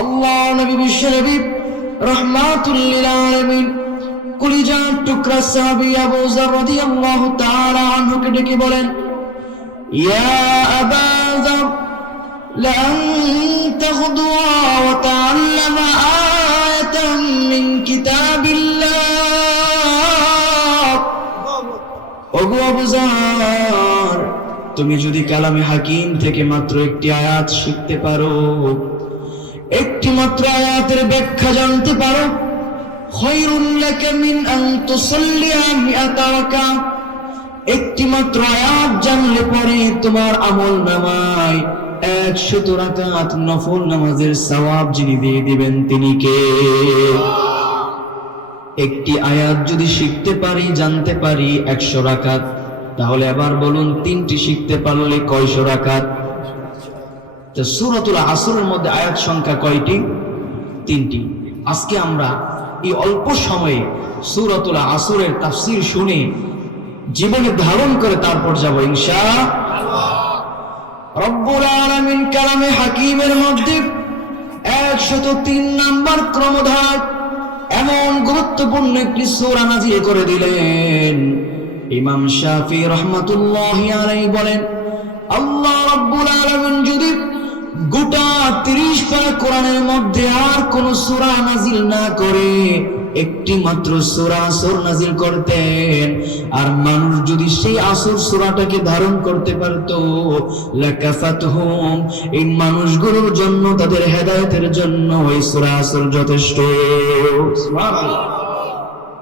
আল্লাহ নবী বিশ্বনবী রাহমাতুল লিল আলামিন কলিজার টুকরা সাহাবী আবু যর রাদিয়াল্লাহু তাআলা আনহুকে ডেকে বলেন, ইয়া আবা যর লান তাগদুয়া ওয়া তাআল্লামা আয়াতাম মিন কিতাবিল্লাহ। ওগো আবু যর, তুমি যদি কালামে হাকিম থেকে মাত্র একটি আয়াত শিখতে পারো, একটি মাত্র আয়াতের ব্যাখ্যা জানতে পারো, খায়রুল লাকা মিন আন তুসাল্লিয়া মিআতা রাকাত, একটি মাত্র আয়াত জানলে পরে তোমার আমলনামায় 100 রাকাত নফল নামাজের সওয়াব যিনি দিয়ে দিবেন তিনি কে? একটি আয়াত যদি শিখতে পারি, জানতে পারি 100 রাকাত, তাহলে আবার বলুন তিনটি শিখতে পারলে কয়শো রাকাত? তো সূরাতুল আসরের মধ্যে আয়াত সংখ্যা কয়টি? তিনটি। আজকে আমরা এই অল্প সময়ে সূরাতুল আসরের তাফসীর শুনে জীবনে ধারণ করে তারপর যাব ইনশাআল্লাহ। রব্বুল আলামিন কালামে হাকিমের মধ্যে 103 নম্বর ক্রমধার এমন গুরুত্বপূর্ণ একটি সূরা নাযিল করে দিলেন। ইমাম শাফি রাহমাতুল্লাহি আলাইহি বলেন, আল্লাহ রাব্বুল আলামিন যদি গোটা 30 পারা কোরআনের মধ্যে আর কোন সূরা নাযিল না করে একটি মাত্র সূরা আসর নাযিল করতেন, আর মানুষ যদি সেই আসর সূরাটাকে ধারণ করতে পারত, লাকাফাতহুম, এই মানুষগুলোর জন্য, তাদের হেদায়েতের জন্য ওই সূরা আসর যথেষ্ট। সুবহানাল্লাহ।